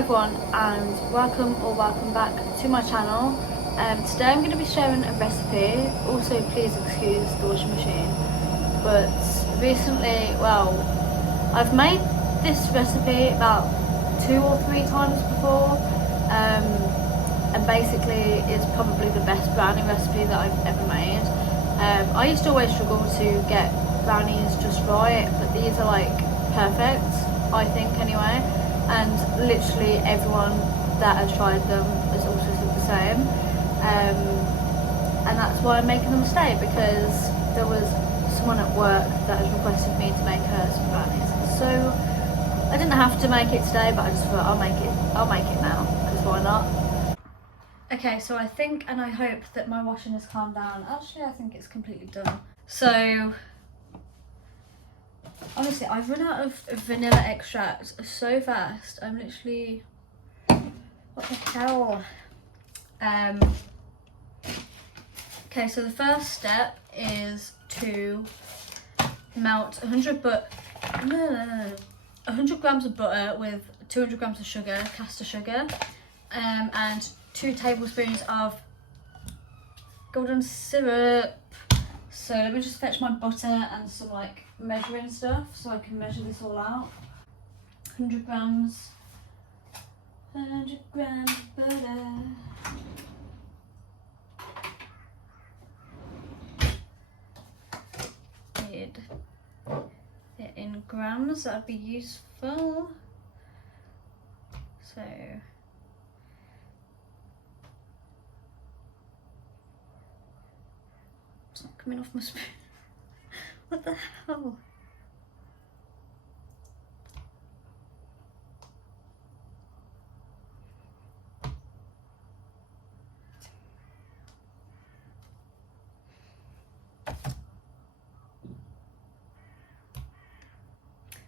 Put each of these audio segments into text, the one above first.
everyone, and welcome back to my channel. Today I'm going to be sharing a recipe. Also, please excuse the washing machine. But recently, well, I've made this recipe about 2 or 3 times before, and basically it's probably the best brownie recipe that I've ever made. I used to always struggle to get brownies just right, but these are like perfect, I think anyway. And literally everyone that has tried them has also said the same, and that's why I'm making them today, because there was someone at work that has requested me to make her some brownies. So I didn't have to make it today, but I just thought I'll make it now, because why not? Okay, so I think and I hope that my washing has calmed down. Actually, I think it's completely done. So honestly, I've run out of vanilla extract so fast. I'm literally, what the hell? Okay, so the first step is to melt 100 grams of butter with 200 grams of sugar, caster sugar, and 2 tablespoons of golden syrup. So let me just fetch my butter and some like measuring stuff so I can measure this all out. 100 grams of butter. Need it in grams, that'd be useful. So it's not coming off my spoon. What the hell?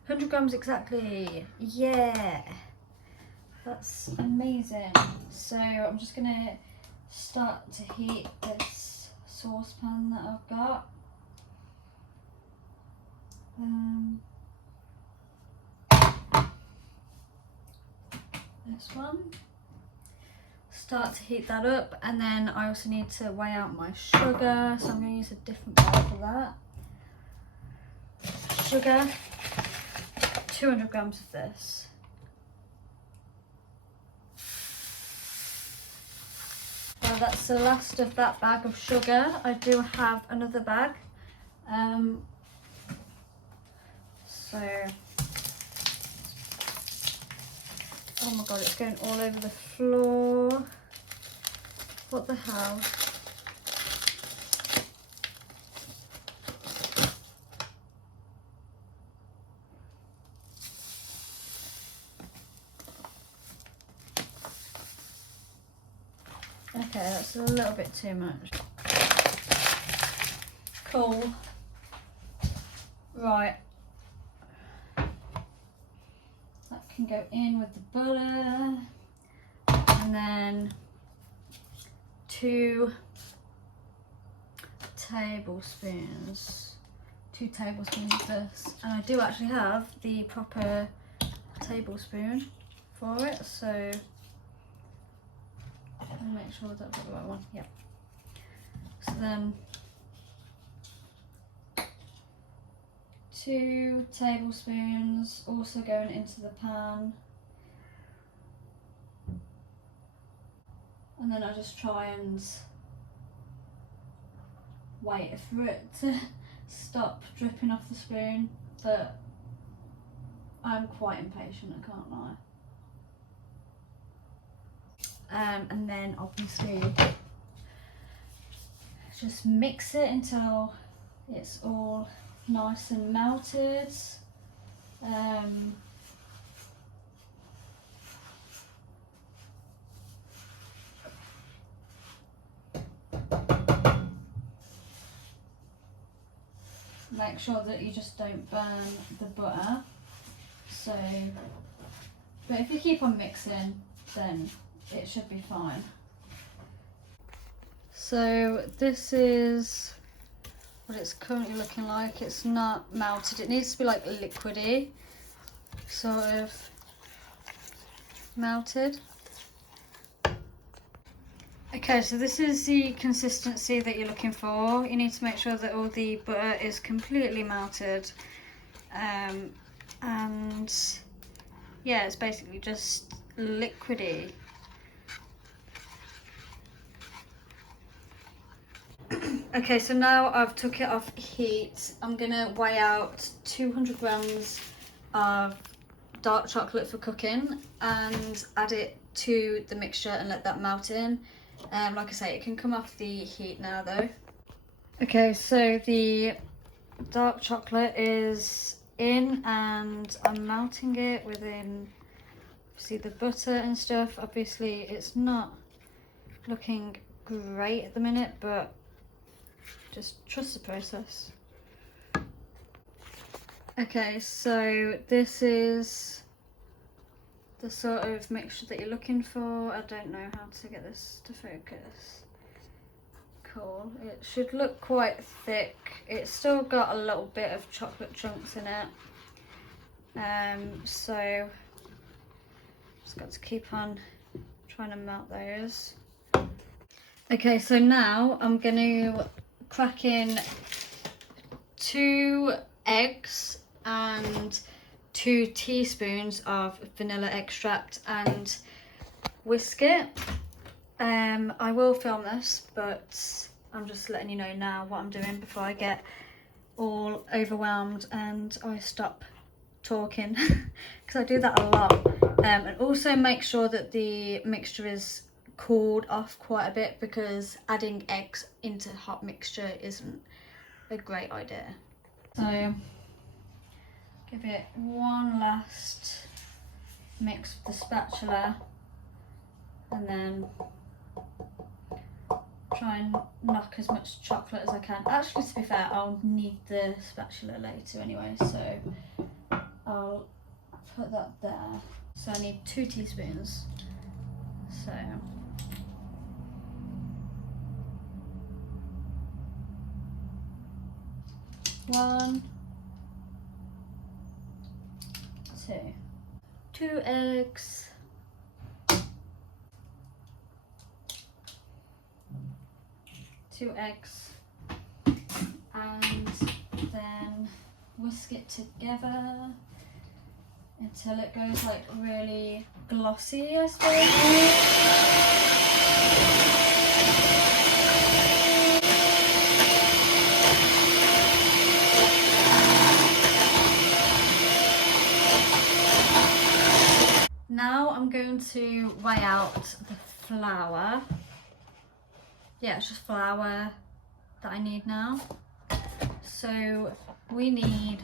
£100 grams exactly. Yeah, that's amazing. So I'm just gonna start to heat this saucepan that I've got. This one. Start to heat that up, and then I also need to weigh out my sugar, so I'm going to use a different bag for that. Sugar, 200 grams of this. Well, that's the last of that bag of sugar. I do have another bag. Oh my god, it's going all over the floor. What the hell? Okay, that's a little bit too much. Cool. Right. That can go in with the butter. And then 2 tablespoons of this. And I do actually have the proper tablespoon for it, so I'll make sure that I've got the right one. Yep. So then 2 tablespoons also going into the pan. And then I just try and wait for it to stop dripping off the spoon, but I'm quite impatient, I can't lie. And then obviously just mix it until it's all nice and melted. Make sure that you just don't burn the butter. So, but if you keep on mixing, then it should be fine. So this is what it's currently looking like. It's not melted. It needs to be like liquidy, sort of. melted. Okay, so this is the consistency that you're looking for. You need to make sure that all the butter is completely melted. And yeah, it's basically just liquidy. Okay, so now I've took it off heat. I'm gonna weigh out 200 grams of dark chocolate for cooking and add it to the mixture and let that melt in. Like I say, it can come off the heat now though. Okay, so the dark chocolate is in and I'm melting it within, see the butter and stuff. Obviously it's not looking great at the minute, but just trust the process. Okay, so this is the sort of mixture that you're looking for. I don't know how to get this to focus. Cool, it should look quite thick. It's still got a little bit of chocolate chunks in it. So just got to keep on trying to melt those. Okay, so now I'm going to crack in 2 eggs and 2 teaspoons of vanilla extract and whisk it. I will film this, but I'm just letting you know now what I'm doing before I get all overwhelmed and I stop talking because I do that a lot. And also make sure that the mixture is cooled off quite a bit, because adding eggs into hot mixture isn't a great idea. So give it one last mix with the spatula and then try and knock as much chocolate as I can. Actually, to be fair, I'll need the spatula later anyway, so I'll put that there. So I need 2 teaspoons. So 1, 2, 2 eggs, 2 eggs, and then whisk it together until it goes like really glossy, I suppose. Now I'm going to weigh out the flour. Yeah, it's just flour that I need now. So we need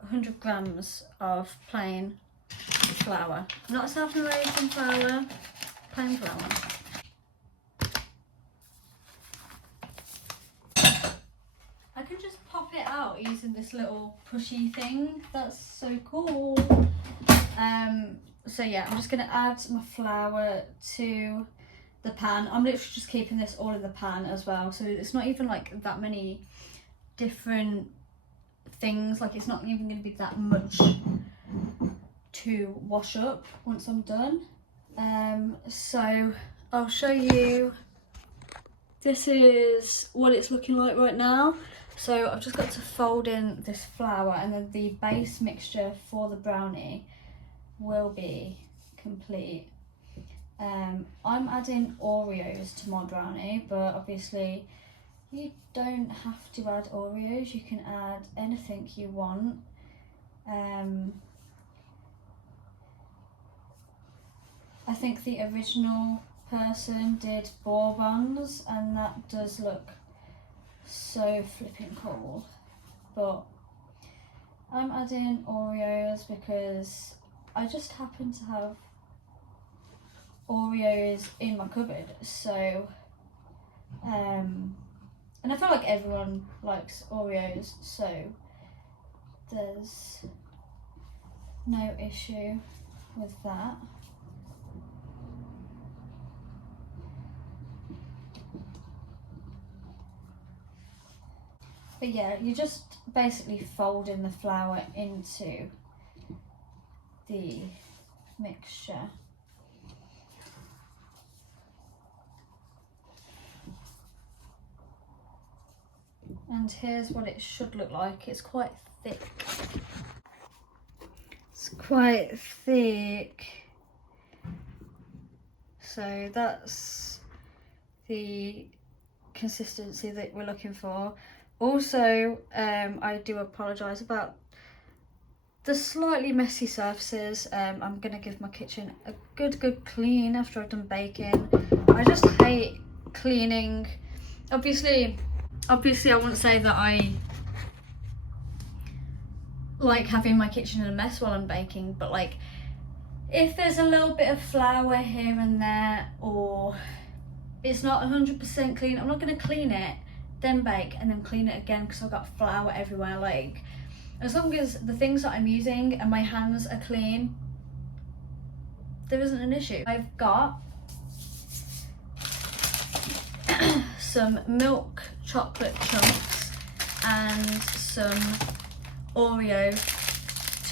100 grams of plain flour, not self-raising flour, plain flour. I can just pop it out using this little pushy thing. That's so cool. So yeah, I'm just gonna add my flour to the pan. I'm literally just keeping this all in the pan as well, so it's not even like that many different things. Like, it's not even going to be that much to wash up once I'm done. So I'll show you. This is what it's looking like right now. So I've just got to fold in this flour, and then the base mixture for the brownie will be complete. I'm adding Oreos to my brownie, but obviously you don't have to add Oreos. You can add anything you want. I think the original person did bourbons, and that does look so flipping cool, but I'm adding Oreos because I just happen to have Oreos in my cupboard. So and I feel like everyone likes Oreos, so there's no issue with that. But yeah, you just basically fold in the flour into the mixture. And here's what it should look like. It's quite thick. It's quite thick. So that's the consistency that we're looking for. Also, I do apologise about the slightly messy surfaces. I'm gonna give my kitchen a good clean after I've done baking. I just hate cleaning. Obviously I wouldn't say that I like having my kitchen in a mess while I'm baking, but like if there's a little bit of flour here and there, or it's not 100% clean, I'm not going to clean it, then bake, and then clean it again because I've got flour everywhere. Like, as long as the things that I'm using and my hands are clean, there isn't an issue. I've got some milk chocolate chunks and some Oreo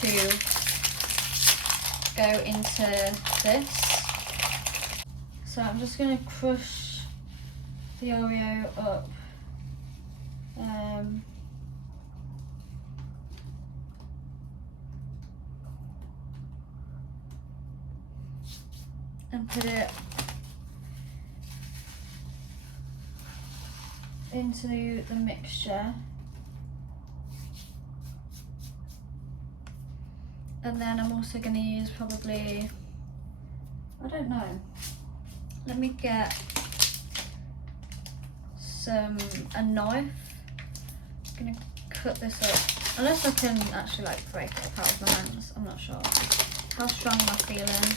to go into this. So I'm just going to crush the Oreo up. And put it into the mixture. And then I'm also going to use probably, I don't know, let me get a knife. I'm going to cut this up, unless I can actually like break it apart with my hands, I'm not sure. How strong am I feeling?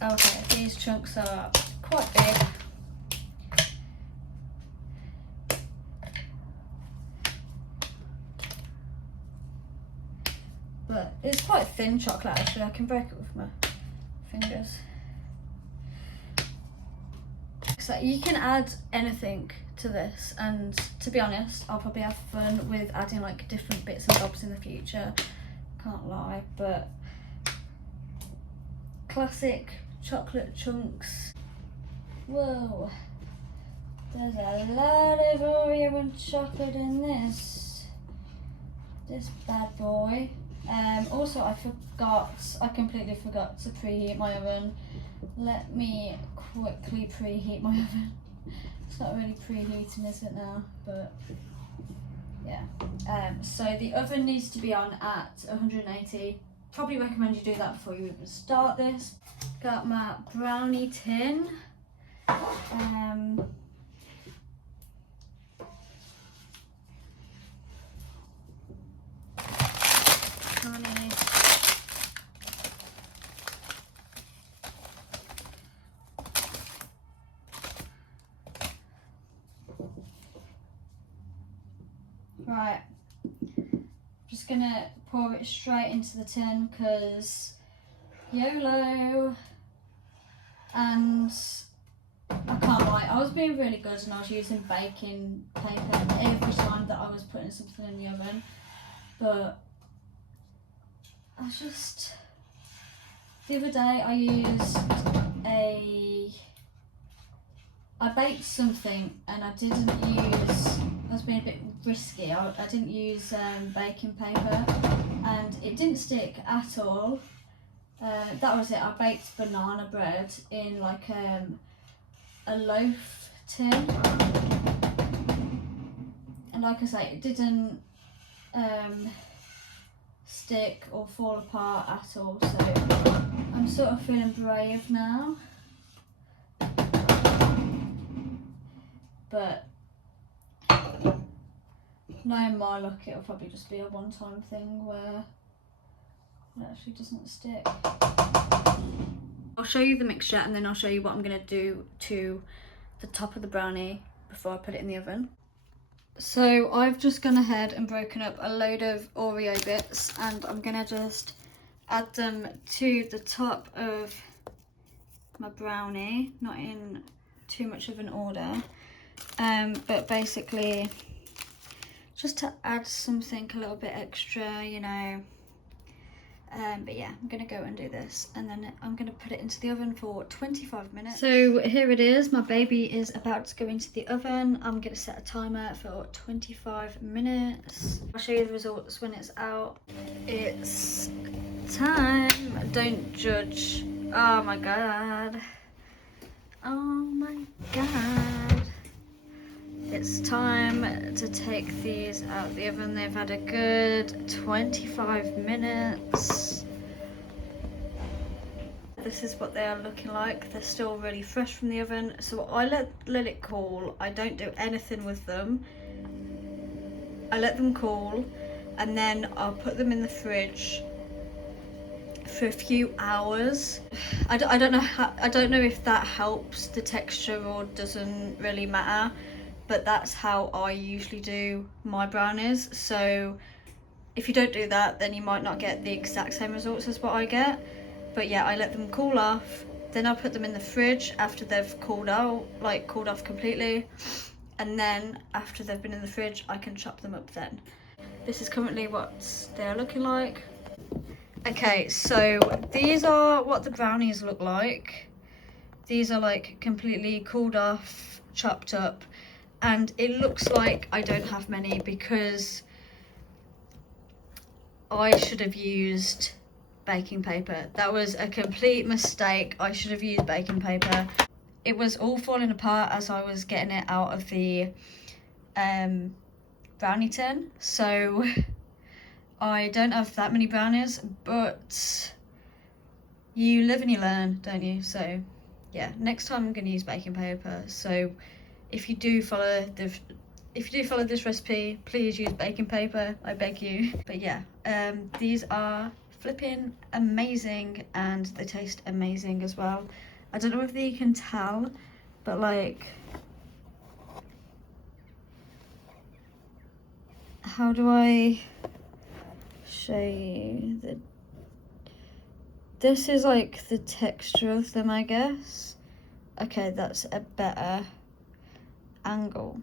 Okay, these chunks are quite big. But it's quite thin chocolate actually, I can break it with my fingers. So you can add anything to this, and to be honest, I'll probably have fun with adding like different bits and bobs in the future, can't lie, but classic chocolate chunks. Whoa, there's a lot of Oreo and chocolate in this bad boy. Also I completely forgot to preheat my oven. Let me quickly preheat my oven. It's not really preheating, is it now? But yeah. So the oven needs to be on at 180. Probably recommend you do that before you even start this. Got my brownie tin. Brownie. Right, just gonna pour it straight into the tin because YOLO. And I can't lie, I was being really good and I was using baking paper every time that I was putting something in the oven, but the other day I baked something and I was being a bit risky. I didn't use baking paper and it didn't stick at all. That was it. I baked banana bread in like a loaf tin, and like I say, it didn't stick or fall apart at all, so I'm sort of feeling brave now. But knowing my luck, it'll probably just be a one-time thing where it actually doesn't stick. I'll show you the mixture and then I'll show you what I'm going to do to the top of the brownie before I put it in the oven. So I've just gone ahead and broken up a load of Oreo bits and I'm going to just add them to the top of my brownie, not in too much of an order, but basically just to add something a little bit extra, you know, But yeah, I'm gonna go and do this, and then I'm gonna put it into the oven for 25 minutes. So here it is, my baby is about to go into the oven. I'm gonna set a timer for 25 minutes. I'll show you the results when it's out. It's time. Don't judge. Oh my god. Oh my god. It's time to take these out of the oven. They've had a good 25 minutes. This is what they are looking like. They're still really fresh from the oven. So I let it cool. I don't do anything with them. I let them cool, and then I'll put them in the fridge for a few hours. I don't know if that helps the texture or doesn't really matter, but that's how I usually do my brownies. So if you don't do that, then you might not get the exact same results as what I get. But yeah, I let them cool off, then I'll put them in the fridge after they've cooled out, like cooled off completely, and then after they've been in the fridge, I can chop them up then. This is currently what they're looking like. Okay, so these are what the brownies look like. These are like completely cooled off, chopped up, and it looks like I don't have many because I should have used baking paper. That was a complete mistake. I should have used baking paper. It was all falling apart as I was getting it out of the brownie tin, so I don't have that many brownies, but you live and you learn, don't you? So yeah, next time I'm going to use baking paper. So if you do follow this recipe, please use baking paper, I beg you. But yeah, these are flipping amazing, and they taste amazing as well. I don't know if you can tell, but like, how do I show you the, this is like the texture of them, I guess. Okay, that's a better angle.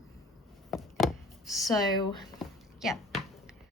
So yeah,